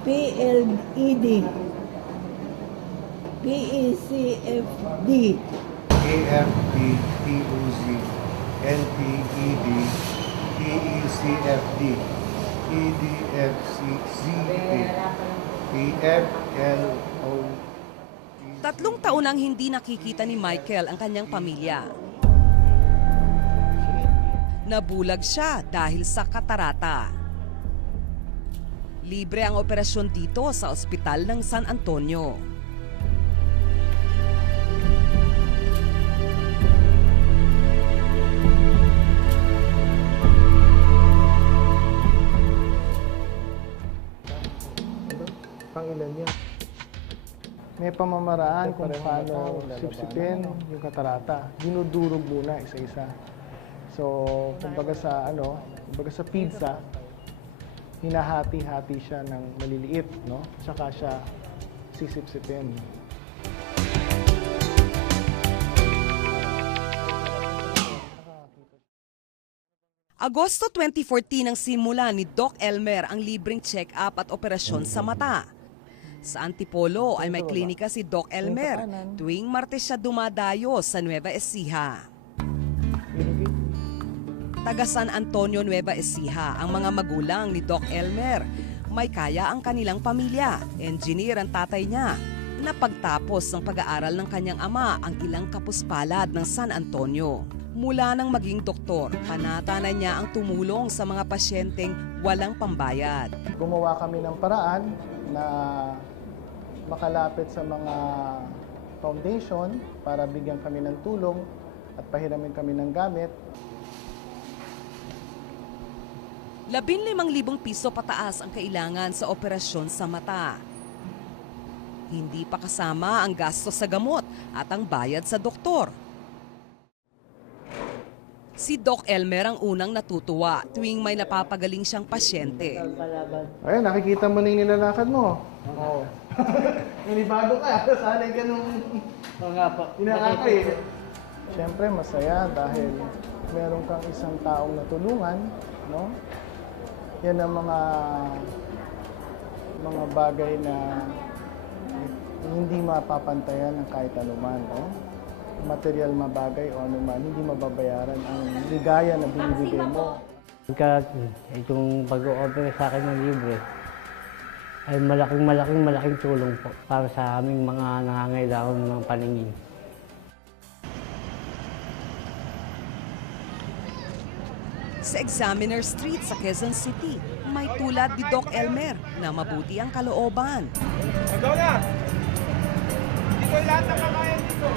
PLED, PECFD, AFP, POZ, NPED, PECFD, EDFCCA, PFLO. 3 taon nang hindi nakikita ni Michael ang kanyang pamilya. Nabulag siya dahil sa katarata. Libre ang operasyon dito sa ospital ng San Antonio. Pangilan niya. May pamamaraan kung paano sipsipin yung katarata. Dinudurog muna isa-isa. So, kumbaga sa pizza, hinahati-hati siya ng maliliit, no? Tsaka siya sisipsipin. Agosto 2014 ang simula ni Doc Elmer ang libreng check-up at operasyon sa mata. Sa Antipolo ay may klinika si Doc Elmer. Tuwing Martes siya dumadayo sa Nueva Ecija. Taga San Antonio, Nueva Ecija, ang mga magulang ni Doc Elmer. May kaya ang kanilang pamilya. Engineer ang tatay niya. Napagtapos ng pag-aaral ng kanyang ama ang ilang kapuspalad ng San Antonio. Mula nang maging doktor, panata na niya ang tumulong sa mga pasyenteng walang pambayad. Gumawa kami ng paraan na makalapit sa mga foundation para bigyan kami ng tulong at pahiramin kami ng gamit. 15,000 piso pataas ang kailangan sa operasyon sa mata. Hindi pa kasama ang gasto sa gamot at ang bayad sa doktor. Si Doc Elmer ang unang natutuwa tuwing may napapagaling siyang pasyente. Ayun, nakikita mo na yung nilalakad mo. Oo. Ninibago ka. Sanay ka nung inakakay. Siyempre, masaya dahil meron kang isang taong natulungan, no? Yan ang mga bagay na hindi mapapantayan ng kahit anuman, no? Material mabagay o anuman, hindi mababayaran ang ligaya na binibigay mo. Itong pag-o-offer sa akin ng libre ay malaking tulong po para sa aming mga nangangailangan ng paningin. Sa Examiner Street sa Quezon City, may tulad ni Doc Elmer na mabuti ang kalooban. Ikaw na! Hindi ko lahat ng kakayan dito.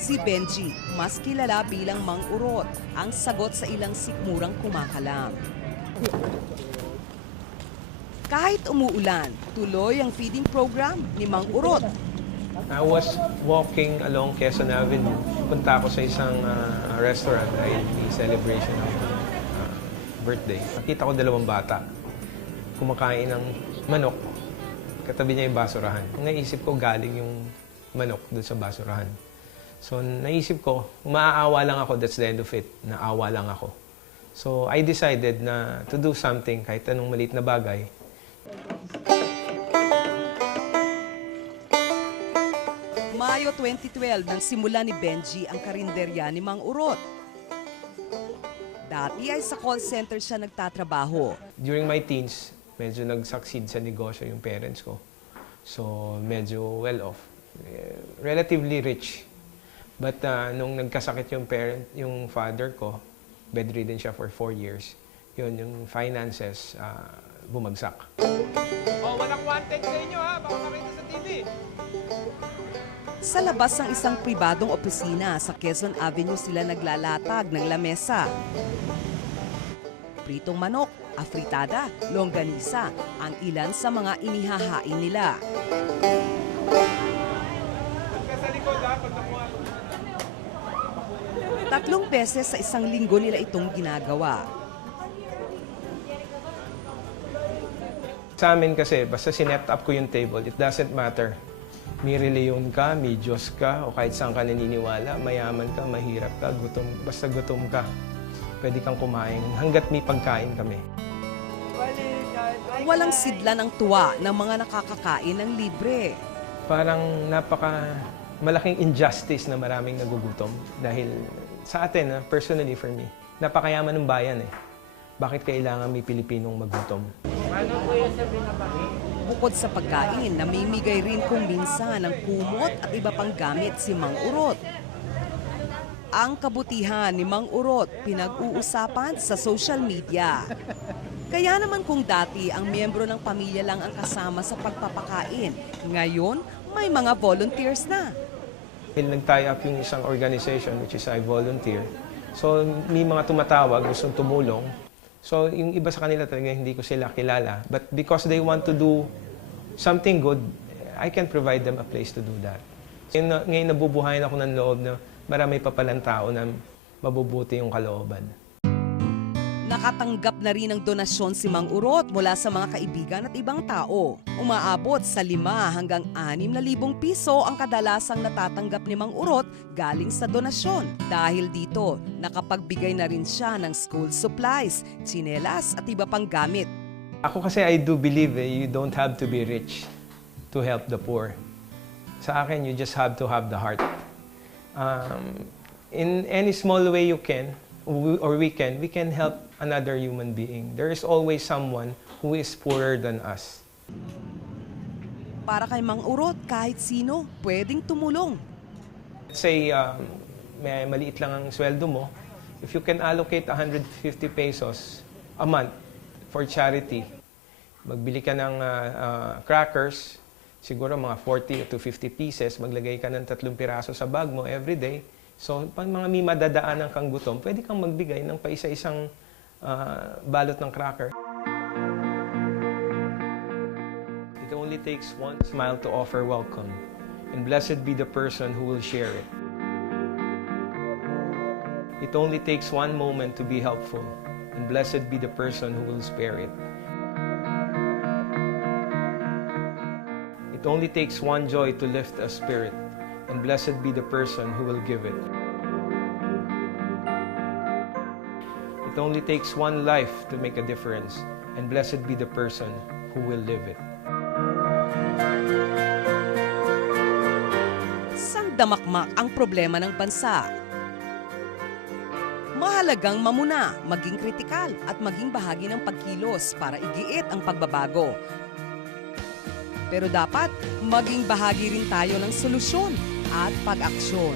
Si Benji, mas kilala bilang Mang Urot, ang sagot sa ilang sikmurang kumakalam. Kahit umuulan, tuloy ang feeding program ni Mang Urot. I was walking along Quezon Avenue. Punta ako sa isang restaurant ay may celebration ng birthday. Nakita ko 2 bata kumakain ng manok. Katabi niya yung basurahan. Naisip ko galing yung manok doon sa basurahan. So naisip ko, maaawa lang ako, that's the end of it. Naawa lang ako. So I decided na to do something kahit anong maliit na bagay. Mayo 2012 nang simula ni Benji ang karinderya ni Mang Urot. Dati ay sa call center siya nagtatrabaho. During my teens, medyo nag-succeed sa negosyo yung parents ko. So medyo well off. Relatively rich. But nung nagkasakit yung father ko, bedridden siya for 4 years. Yun, yung finances bumagsak. Oh, walang content sa inyo ha, baka makita sa TV. Sa labas ng isang pribadong opisina sa Quezon Avenue sila naglalatag ng lamesa. Pritong manok, afritada, longganisa, ang ilan sa mga inihahain nila. Sa likod ha, pag nakuha. 3 beses sa isang linggo nila itong ginagawa. Sa amin kasi, basta sinet up ko yung table, it doesn't matter. May reliyon ka, may Diyos ka, o kahit saan ka naniniwala, mayaman ka, mahirap ka, gutom, basta gutom ka. Pwede kang kumain hanggat may pagkain kami. Bali, kahit Walang sidla ng tuwa ng mga nakakakain ng libre. Parang malaking injustice na maraming nagugutom. Dahil sa atin, personally for me, napakayaman ng bayan eh. Bakit kailangan may Pilipinong magutom? Bukod sa pagkain, namimigay rin kung minsan ng kumot at iba pang gamit si Mang Urot. Ang kabutihan ni Mang Urot pinag-uusapan sa social media. Kaya naman kung dati ang miyembro ng pamilya lang ang kasama sa pagpapakain, ngayon may mga volunteers na. Nag-tie up yung isang organization which is I Volunteer. So may mga tumatawag, gustong tumulong. So yung iba sa kanila talaga hindi ko sila kilala. But because they want to do something good, I can provide them a place to do that. Ngayon nabubuhayan ako ng loob na marami pa palang tao na mabubuti yung kalooban. Nakatanggap na rin ng donasyon si Mang Urot mula sa mga kaibigan at ibang tao. Umaabot sa 5 hanggang 6,000 piso ang kadalasang natatanggap ni Mang Urot galing sa donasyon. Dahil dito, nakapagbigay na rin siya ng school supplies, tsinelas at iba pang gamit. Ako kasi I do believe you don't have to be rich to help the poor. Sa akin, you just have to have the heart. In any small way you can, or we can help another human being. There is always someone who is poorer than us. Para kay Mang Urot, kahit sino pwedeng tumulong. Let's say, may maliit lang ang sweldo mo. If you can allocate 150 pesos a month for charity, magbili ka ng crackers, siguro mga 40 to 50 pieces, maglagay ka ng 3 piraso sa bag mo every day. So, pag mga may madadaanan kang gutom, pwede kang magbigay ng paisa-isang balot ng cracker. It only takes one smile to offer welcome, and blessed be the person who will share it. It only takes one moment to be helpful, and blessed be the person who will spare it. It only takes one joy to lift a spirit, and blessed be the person who will give it. It only takes one life to make a difference, and blessed be the person who will live it. Sandamakmak ang problema ng bansa. Mahalagang mamuna, maging kritikal at maging bahagi ng pagkilos para igiit ang pagbabago. Pero dapat maging bahagi rin tayo ng solusyon at pag-aksyon.